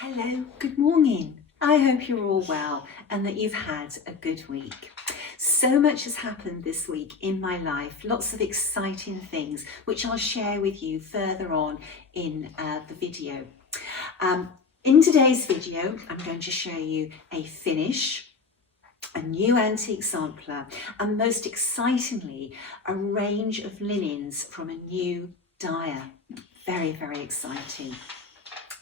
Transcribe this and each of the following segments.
Hello, good morning. I hope you're all well and that you've had a good week. So much has happened this week in my life, lots of exciting things, which I'll share with you further on in the video. In today's video, I'm going to show you a finish, a new antique sampler, and most excitingly, a range of linens from a new dyer. Very, very exciting.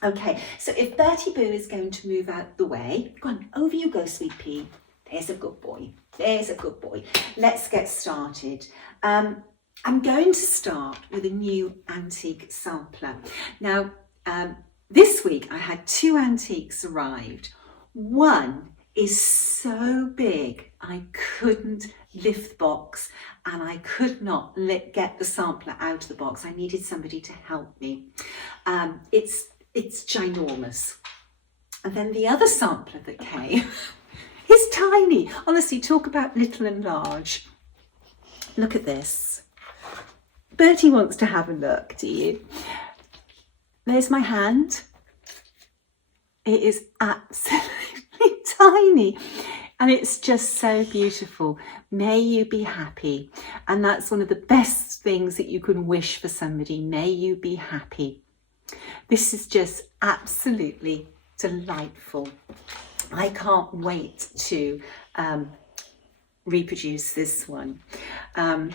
Okay, so if Bertie Boo is going to move out the way, go on, over you go, Sweet Pea. There's a good boy. There's a good boy. Let's get started. I'm going to start with a new antique sampler. Now, this week I had two antiques arrived. One is so big I couldn't lift the box and I could not get the sampler out of the box. I needed somebody to help me. It's ginormous. And then the other sampler that came is tiny. Honestly, talk about little and large. Look at this. Bertie wants to have a look, do you? There's my hand. It is absolutely tiny. And it's just so beautiful. May you be happy. And that's one of the best things that you can wish for somebody. May you be happy. This is just absolutely delightful. I can't wait to reproduce this one. I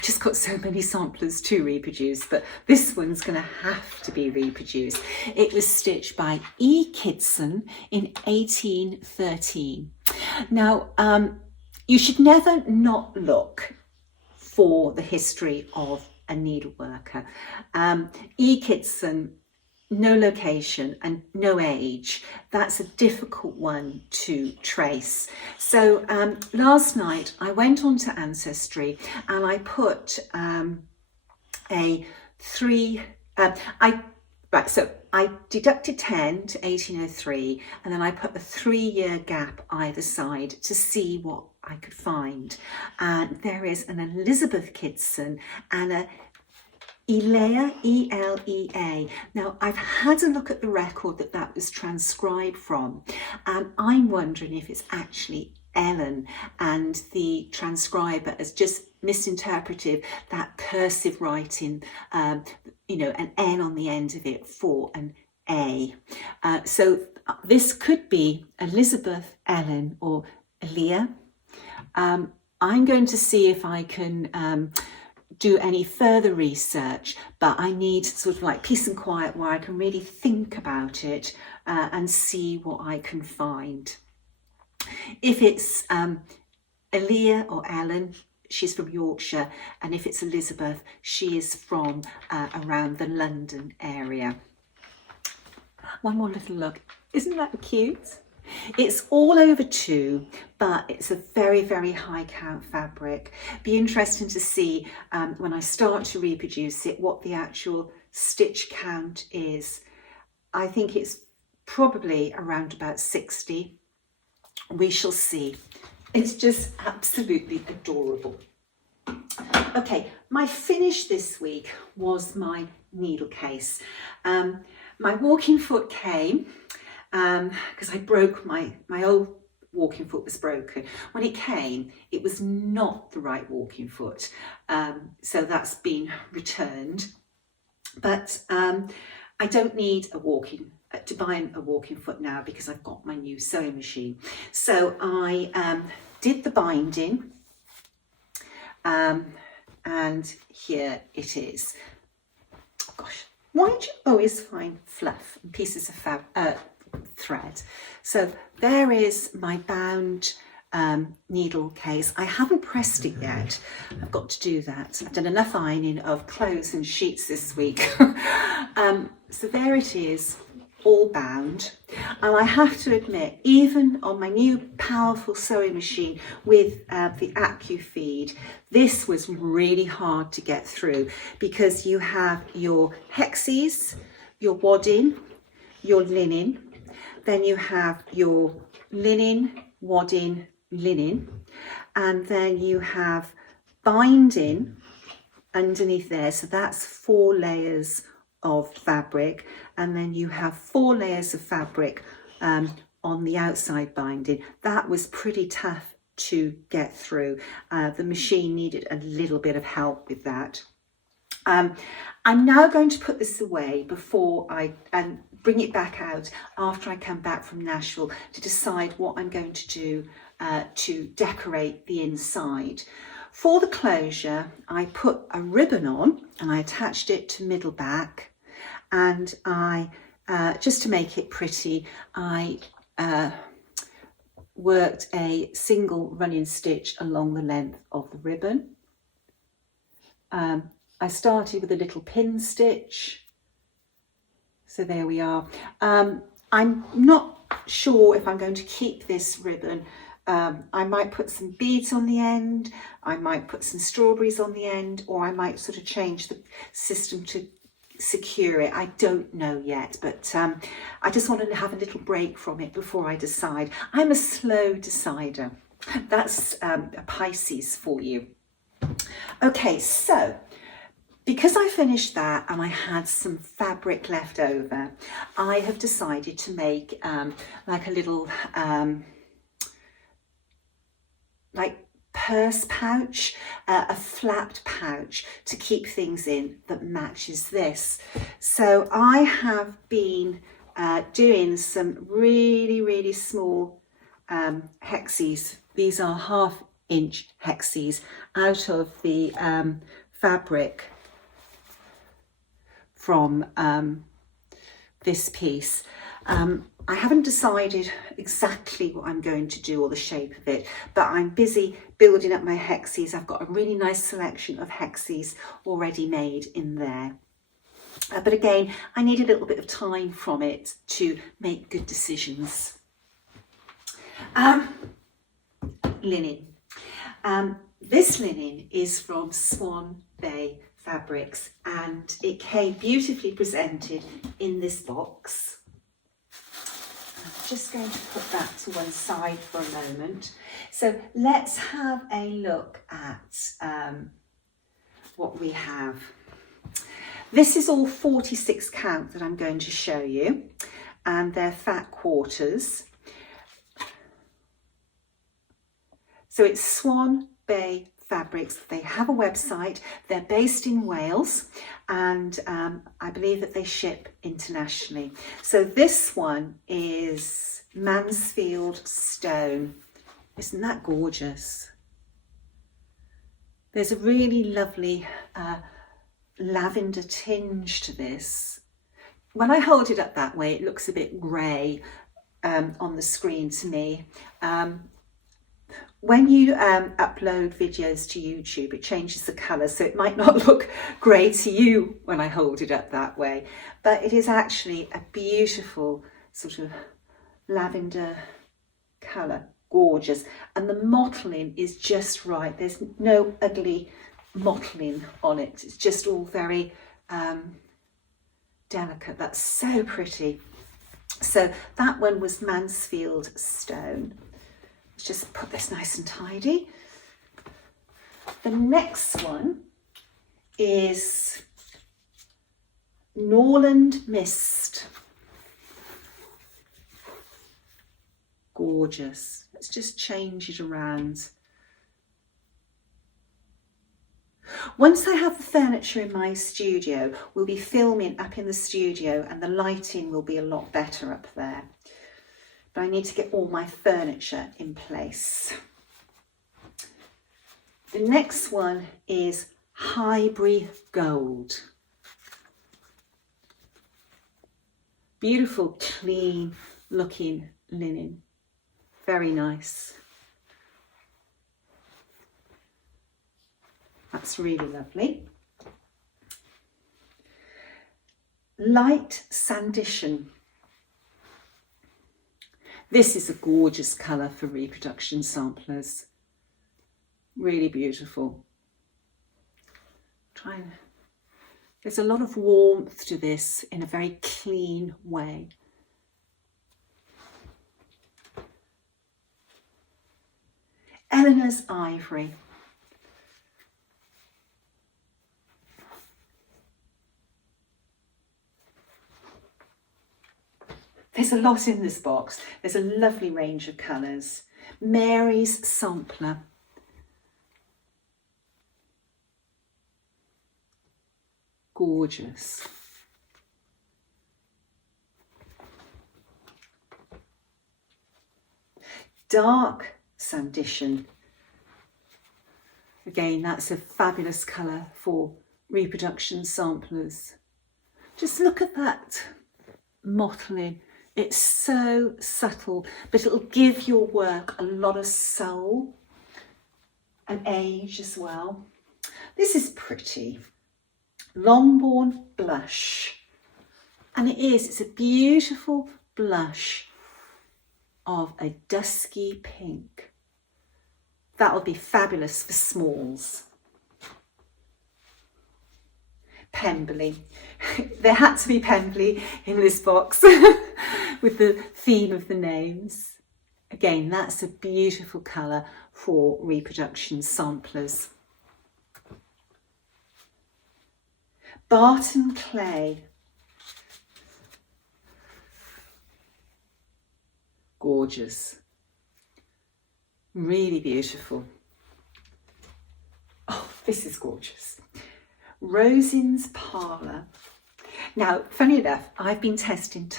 just got so many samplers to reproduce, but this one's going to have to be reproduced. It was stitched by E. Kidson in 1813. Now, you should never not look for the history of a needleworker. E. Kidson, no location and no age. That's a difficult one to trace. So last night I went onto Ancestry and I put so I deducted 10 to 1803 and then I put a 3-year gap either side to see what I could find. And there is an Elizabeth Kidson and a Elea, E-L-E-A. Now, I've had a look at the record that was transcribed from, and I'm wondering if it's actually Ellen, and the transcriber has just misinterpreted that cursive writing, an N on the end of it for an A. So this could be Elizabeth, Ellen, or Elea. I'm going to see if I can do any further research, but I need sort of like peace and quiet where I can really think about it and see what I can find. If it's Elea or Ellen, she's from Yorkshire, and if it's Elizabeth, she is from around the London area. One more little look. Isn't that cute? It's all over 2, but it's a very, very high count fabric. Be interesting to see when I start to reproduce it what the actual stitch count is. I think it's probably around about 60. We shall see. It's just absolutely adorable. Okay, my finish this week was my needle case. My walking foot came because I broke my old walking foot was broken. When it came, it was not the right walking foot. So that's been returned. But I don't need to buy a walking foot now because I've got my new sewing machine. So I did the binding and here it is. Oh gosh, why do you always find fluff and pieces of thread? So there is my bound needle case. I haven't pressed it yet. I've got to do that. I've done enough ironing of clothes and sheets this week. So there it is, all bound. And I have to admit, even on my new powerful sewing machine with the AccuFeed, this was really hard to get through because you have your hexes, your wadding, your linen, then you have your linen, wadding, linen, and then you have binding underneath there. So that's 4 layers of fabric, and then you have 4 layers of fabric on the outside binding. That was pretty tough to get through. The machine needed a little bit of help with that. I'm now going to put this away before I bring it back out after I come back from Nashville to decide what I'm going to do to decorate the inside. For the closure, I put a ribbon on and I attached it to middle back, and I just to make it pretty, I worked a single running stitch along the length of the ribbon. I started with a little pin stitch, so there we are. I'm not sure if I'm going to keep this ribbon. I might put some beads on the end, I might put some strawberries on the end, or I might sort of change the system to secure it. I don't know yet, but I just wanted to have a little break from it before I decide. I'm a slow decider. That's a Pisces for you. Okay, so because I finished that and I had some fabric left over, I have decided to make like a little like purse pouch, a flapped pouch to keep things in that matches this. So I have been doing some really small hexies. These are 1/2 inch hexies out of the fabric from this piece. I haven't decided exactly what I'm going to do or the shape of it, but I'm busy building up my hexies. I've got a really nice selection of hexies already made in there. But again, I need a little bit of time from it to make good decisions. Linen. This linen is from Swan Bay Fabrics, and it came beautifully presented in this box. I'm just going to put that to one side for a moment. So let's have a look at what we have. This is all 46 count that I'm going to show you, and they're fat quarters. So it's Swan Bay Fabrics. They have a website. They're based in Wales, and I believe that they ship internationally. So this one is Mansfield stone. Isn't that gorgeous? There's a really lovely lavender tinge to this. When I hold it up that way, it looks a bit grey on the screen to me. When you upload videos to YouTube, it changes the colour, so it might not look grey to you when I hold it up that way, but it is actually a beautiful sort of lavender colour, gorgeous, and the mottling is just right. There's no ugly mottling on it, it's just all very delicate. That's so pretty. So that one was Mansfield stone. Just put this nice and tidy. The next one is Norland Mist. Gorgeous. Let's just change it around. Once I have the furniture in my studio, we'll be filming up in the studio and the lighting will be a lot better up there. But I need to get all my furniture in place. The next one is Highbury Gold. Beautiful, clean looking linen. Very nice. That's really lovely. Light Sandition. This is a gorgeous colour for reproduction samplers. Really beautiful. There's a lot of warmth to this in a very clean way. Eleanor's Ivory. there's a lot in this box. There's a lovely range of colours. Mary's sampler. Gorgeous. Dark Sandition. Again, that's a fabulous colour for reproduction samplers. Just look at that mottling. It's so subtle, but it'll give your work a lot of soul and age as well. This is pretty. Longbourn Blush. And it's a beautiful blush of a dusky pink. That will be fabulous for smalls. Pemberley. There had to be Pemberley in this box with the theme of the names. Again, that's a beautiful colour for reproduction samplers. Barton Clay. Gorgeous. Really beautiful. Oh, this is gorgeous. Rosin's Parlour. Now, funny enough, I've been testing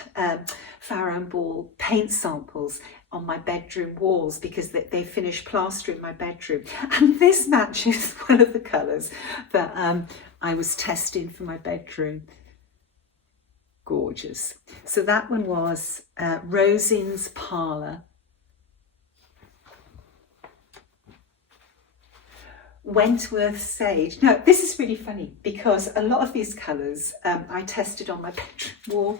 Farrow and Ball paint samples on my bedroom walls because they finished plastering my bedroom, and this matches one of the colours that I was testing for my bedroom. Gorgeous. So that one was Rosin's Parlour. Wentworth Sage. Now, this is really funny because a lot of these colours I tested on my bedroom wall.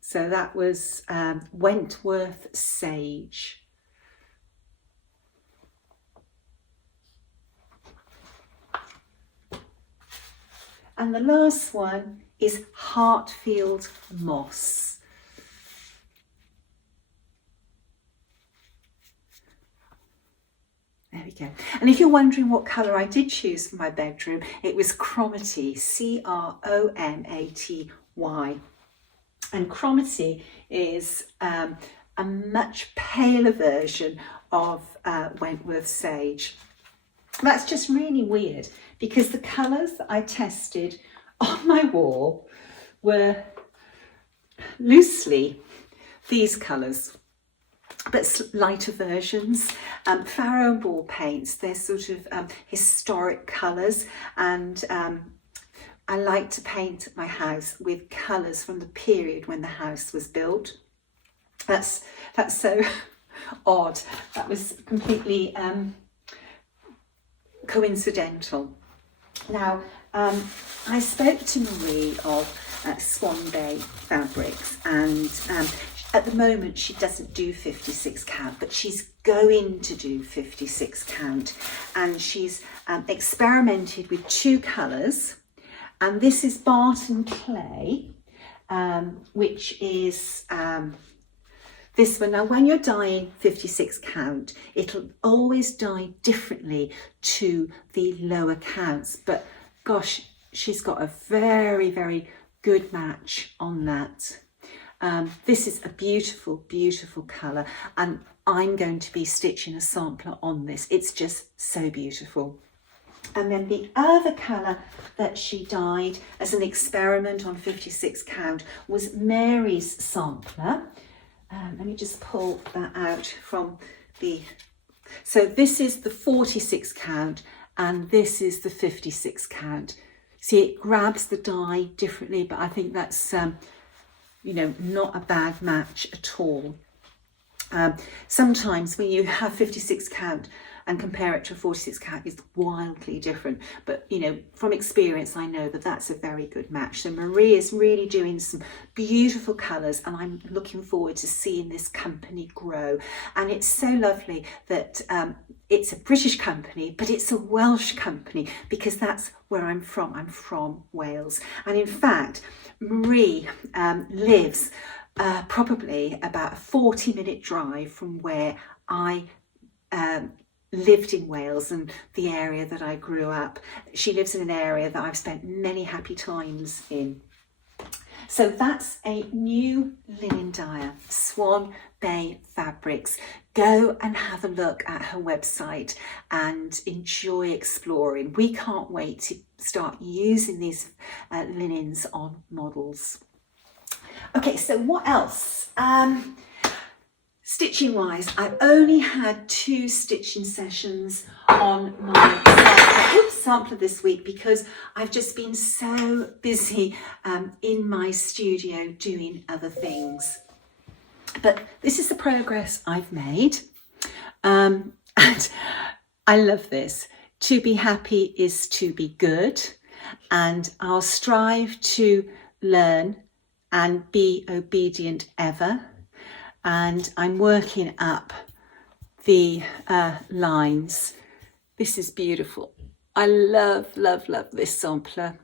So that was Wentworth Sage. And the last one is Hartfield Moss. There we go. And if you're wondering what colour I did choose for my bedroom, it was Cromaty, C-R-O-M-A-T-Y. And Cromaty is a much paler version of Wentworth Sage. That's just really weird because the colours that I tested on my wall were loosely these colours, but lighter versions. Farrow and Ball paints, they're sort of historic colours, and I like to paint my house with colours from the period when the house was built. That's so odd. That was completely coincidental. Now, I spoke to Marie of Swan Bay Fabrics, and at the moment she doesn't do 56 count, but she's going to do 56 count, and she's experimented with two colours, and this is Barton Clay, which is this one. Now, when you're dyeing 56 count, it'll always dye differently to the lower counts, but gosh, she's got a very, very good match on that. This is a beautiful, beautiful colour, and I'm going to be stitching a sampler on this. It's just so beautiful. And then the other colour that she dyed as an experiment on 56 count was Mary's sampler. Let me just pull that out from the... So this is the 46 count and this is the 56 count. See, it grabs the dye differently, but I think that's, you know, not a bad match at all. Sometimes when you have 56 count and compare it to a 46 count, it's wildly different. But, you know, from experience, I know that that's a very good match. So Marie is really doing some beautiful colours, and I'm looking forward to seeing this company grow. And it's so lovely that it's a British company, but it's a Welsh company, because that's where I'm from. I'm from Wales. And in fact, Marie lives probably about a 40-minute drive from where I lived in Wales and the area that I grew up. She lives in an area that I've spent many happy times in. So that's a new linen dyer, Swan Bay Fabrics. Go and have a look at her website and enjoy exploring. We can't wait to start using these linens on models. Okay, so what else? Stitching wise, I've only had 2 stitching sessions on my sampler this week because I've just been so busy in my studio doing other things. But this is the progress I've made, and I love this. To be happy is to be good, and I'll strive to learn and be obedient ever. And I'm working up the lines. This is beautiful. I love this sampler.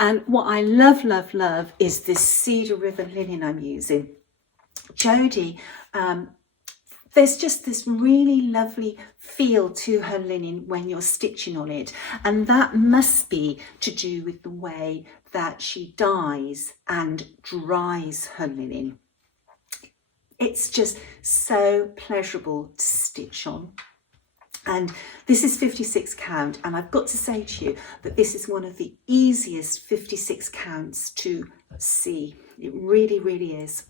And what I love is this Cedar River linen I'm using. Jodie, there's just this really lovely feel to her linen when you're stitching on it, and that must be to do with the way that she dyes and dries her linen. It's just so pleasurable to stitch on. And this is 56 count, and I've got to say to you that this is one of the easiest 56 counts to see. It really is.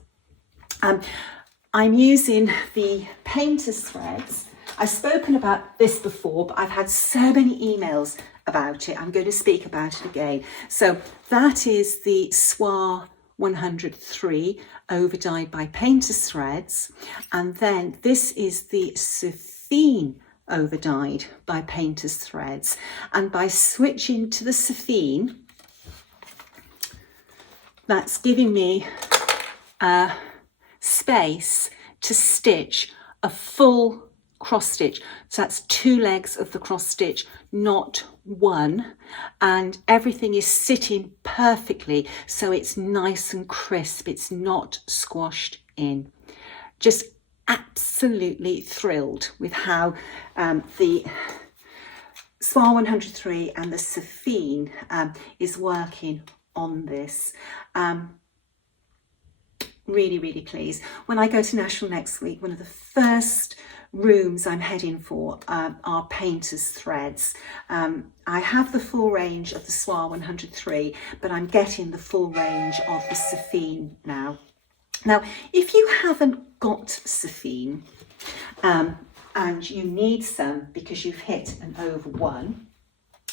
I'm using the painter's threads. I've spoken about this before, but I've had so many emails about it. I'm going to speak about it again. So that is the Swan 103 over dyed by painter's threads, and then this is the Saphine over dyed by painter's threads. And by switching to the Saphine, that's giving me space to stitch a full cross stitch. So that's 2 legs of the cross stitch, not 1, and everything is sitting perfectly, so it's nice and crisp. It's not squashed in. Just absolutely thrilled with how the Swan 103 and the Saphine is working on this. Really pleased. When I go to National next week, one of the first rooms I'm heading for are painter's threads. I have the full range of the Swan 103, but I'm getting the full range of the Saphine now. Now, if you haven't got Saphine and you need some because you've hit an over 1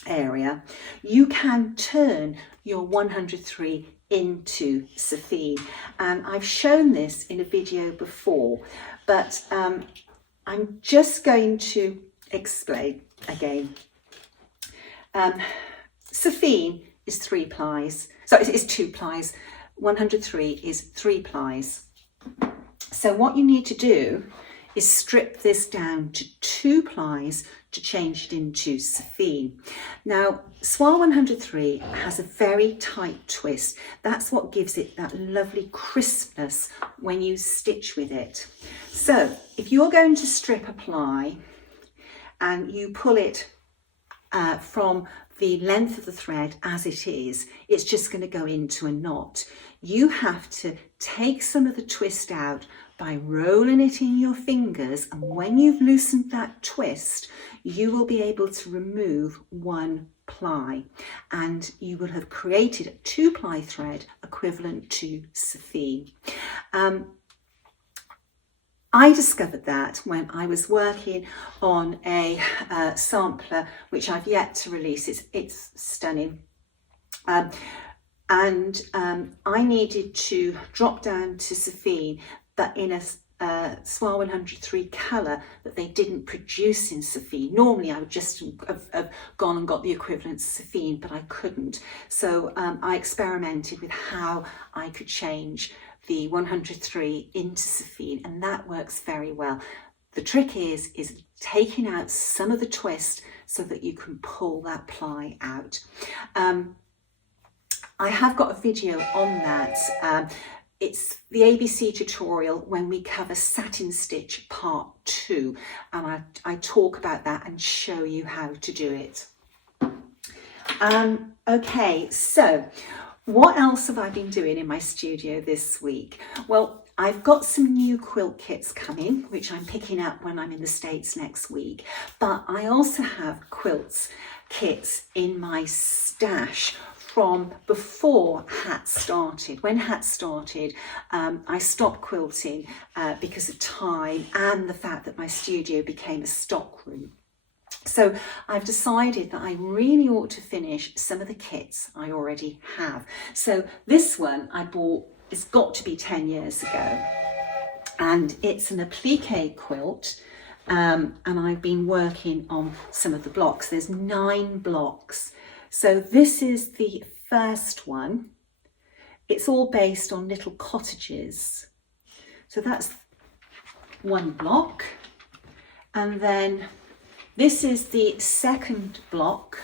area, you can turn your 103 into Saphine, and I've shown this in a video before, but I'm just going to explain again. Saphine is 3 plies, so it's 2 plies. 103 is 3 plies. So what you need to do is strip this down to 2 plies to change it into Saphine. Now, Swan 103 has a very tight twist. That's what gives it that lovely crispness when you stitch with it. So if you're going to strip a ply and you pull it from the length of the thread as it is, it's just going to go into a knot. You have to take some of the twist out by rolling it in your fingers, and when you've loosened that twist, you will be able to remove 1 ply, and you will have created a 2-ply thread equivalent to Saphine. I discovered that when I was working on a sampler, which I've yet to release. It's stunning. I needed to drop down to Saphine, but in a Swan 103 colour that they didn't produce in Saphine. Normally I would just have gone and got the equivalent Saphine, but I couldn't. So I experimented with how I could change the 103 into Saphine, and that works very well. The trick is taking out some of the twist so that you can pull that ply out. I have got a video on that. It's the ABC tutorial when we cover satin stitch part 2, and I talk about that and show you how to do it. Okay, so What else have I been doing in my studio this week? Well, I've got some new quilt kits coming, which I'm picking up when I'm in the States next week. But I also have kits in my stash from before hats started. When hats started, I stopped quilting because of time and the fact that my studio became a stock room. So I've decided that I really ought to finish some of the kits I already have. So this one I bought, it's got to be 10 years ago, and it's an applique quilt, and I've been working on some of the blocks. There's 9 blocks. So this is the first one. It's all based on little cottages. So that's one block, and then this is the second block.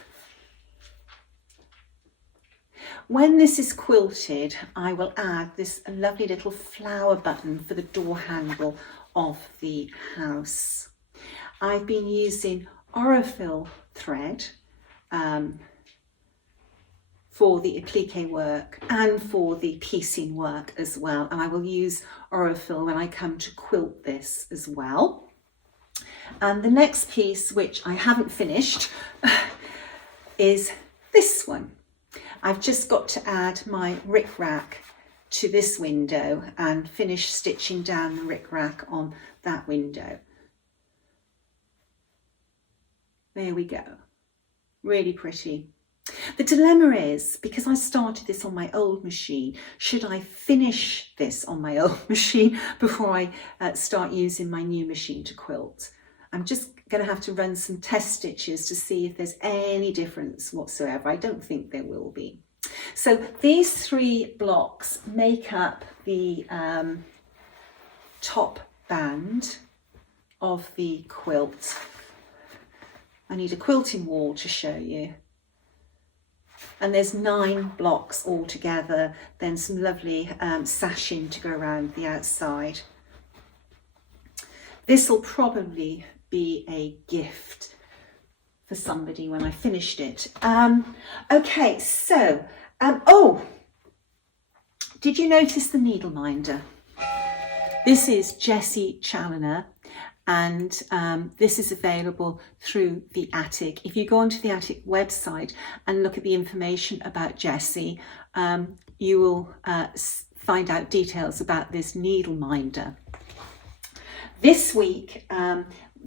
When this is quilted, I will add this lovely little flower button for the door handle of the house. I've been using Orifil thread for the applique work and for the piecing work as well. And I will use Orifil when I come to quilt this as well. And the next piece, which I haven't finished, is this one. I've just got to add my rickrack to this window and finish stitching down the rickrack on that window. There we go. Really pretty. The dilemma is, because I started this on my old machine, should I finish this on my old machine before I start using my new machine to quilt? I'm just going to have to run some test stitches to see if there's any difference whatsoever. I don't think there will be. So these 3 blocks make up the top band of the quilt. I need a quilting wall to show you. And there's 9 blocks altogether, then some lovely sashing to go around the outside. This will probably be a gift for somebody when I finished it. Okay, so, oh, did you notice the needle minder? This is Jessie Challoner, and this is available through the Attic. If you go onto the Attic website and look at the information about Jessie, you will find out details about this needle minder. This week,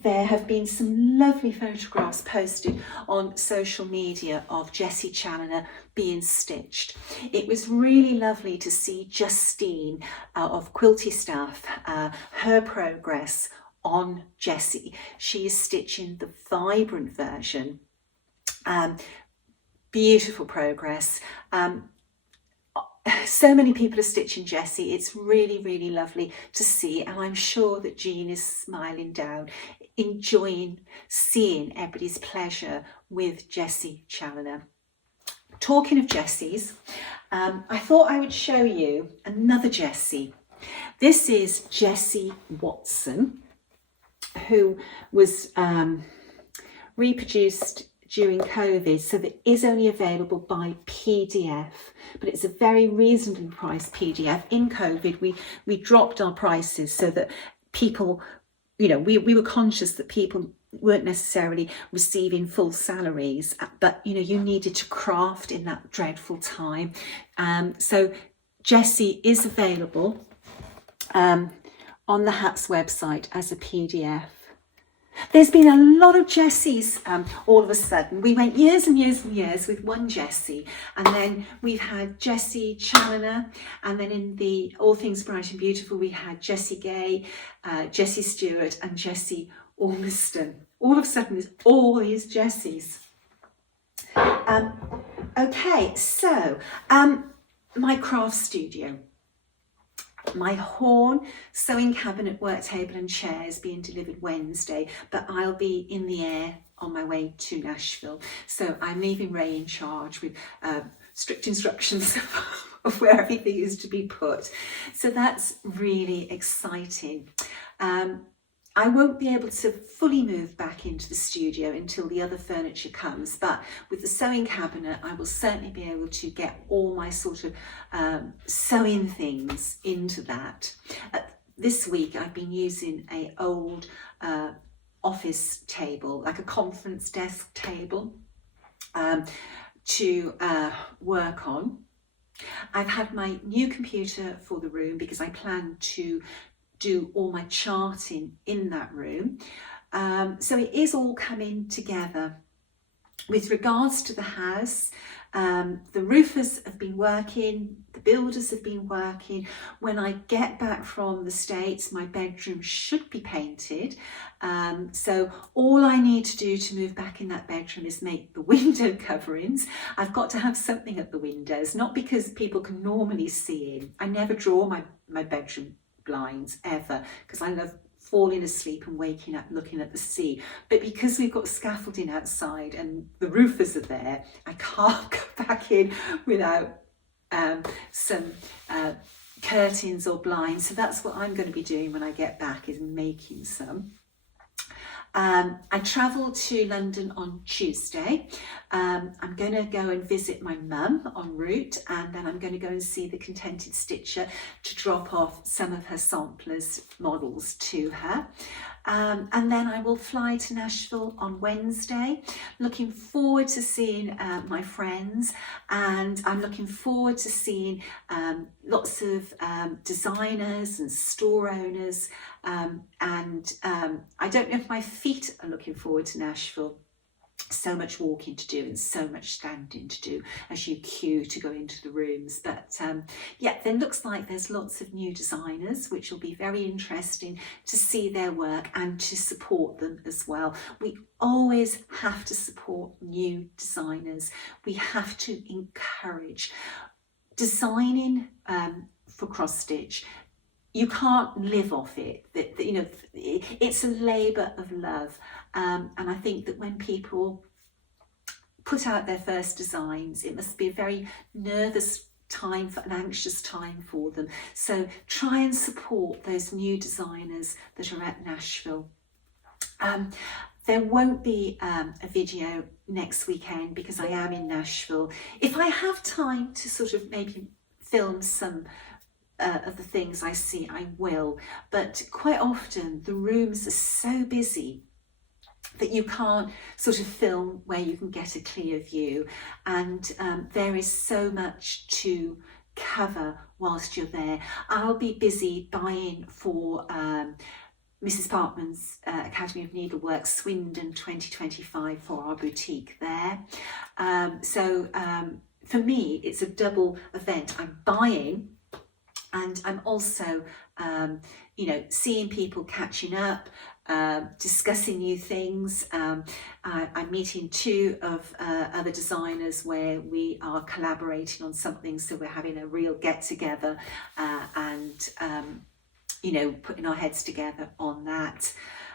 there have been some lovely photographs posted on social media of Jessie Challoner being stitched. It was really lovely to see Justine of Quilty Stuff, her progress on Jessie. She is stitching the vibrant version. Beautiful progress. So many people are stitching Jessie. It's really, really lovely to see, and I'm sure that Jean is smiling down, enjoying seeing everybody's pleasure with Jessie Challoner. Talking of Jessies, I thought I would show you another Jessie. This is Jessie Watson, who was reproduced during COVID, so that is only available by PDF, but it's a very reasonably priced PDF. In COVID, we dropped our prices so that people, you know, we were conscious that people weren't necessarily receiving full salaries, but you know, you needed to craft in that dreadful time. So Jessie is available on the Hats website as a PDF. There's been a lot of Jessies all of a sudden. We went years and years and years with one Jessie, and then we've had Jessie Challoner, and then in the All Things Bright and Beautiful we had Jessie Gay, Jessie Stewart and Jessie Ormiston. All of a sudden there's all these Jessies. Okay, so my craft studio. My Horn sewing cabinet, work table and chairs being delivered Wednesday, but I'll be in the air on my way to Nashville. So I'm leaving Ray in charge with strict instructions of where everything is to be put. So that's really exciting. I won't be able to fully move back into the studio until the other furniture comes, but with the sewing cabinet I will certainly be able to get all my sort of sewing things into that. This week I've been using an old office table, like a conference desk table, to work on. I've had my new computer for the room because I plan to do all my charting in that room. So it is all coming together. With regards to the house, the roofers have been working, the builders have been working. When I get back from the States, my bedroom should be painted. So all I need to do to move back in that bedroom is make the window coverings. I've got to have something at the windows, not because people can normally see in. I never draw my bedroom blinds ever, because I love falling asleep and waking up looking at the sea, but because we've got scaffolding outside and the roofers are there, I can't go back in without some curtains or blinds. So that's what I'm going to be doing when I get back, is making some. I travel to London on Tuesday. I'm going to go and visit my mum en route, and then I'm going to go and see the Contented Stitcher to drop off some of her samplers models to her. And then I will fly to Nashville on Wednesday. Looking forward to seeing my friends, and I'm looking forward to seeing lots of designers and store owners. I don't know if my feet are looking forward to Nashville. So much walking to do and so much standing to do as you queue to go into the rooms, but yeah, there looks like there's lots of new designers, which will be very interesting to see their work and to support them as well. We always have to support new designers. We have to encourage designing for cross stitch. You can't live off it. You know, it's a labour of love, and I think that when people put out their first designs, it must be a very nervous time, an anxious time for them. So try and support those new designers that are at Nashville. There won't be a video next weekend because I am in Nashville. If I have time to sort of maybe film some of the things I see, I will, but quite often the rooms are so busy that you can't sort of film where you can get a clear view, and there is so much to cover whilst you're there. I'll be busy buying for Mrs. Parkman's Academy of Needlework Swindon 2025 for our boutique there. So for me it's a double event. I'm buying, and I'm also, you know, seeing people, catching up, discussing new things. I'm meeting two of other designers where we are collaborating on something, so we're having a real get together and you know, putting our heads together on that.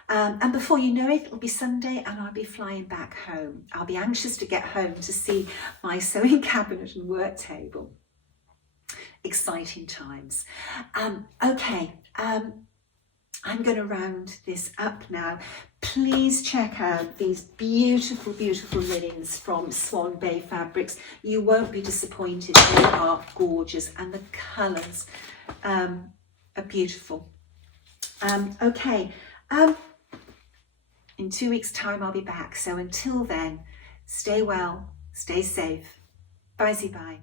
And before you know it, it'll be Sunday and I'll be flying back home. I'll be anxious to get home to see my sewing cabinet and work table. Exciting times. Okay, I'm going to round this up now. Please check out these beautiful, beautiful linens from Swan Bay Fabrics. You won't be disappointed. They are gorgeous and the colours are beautiful. Okay, in 2 weeks' time I'll be back. So until then, stay well, stay safe. Bye-bye.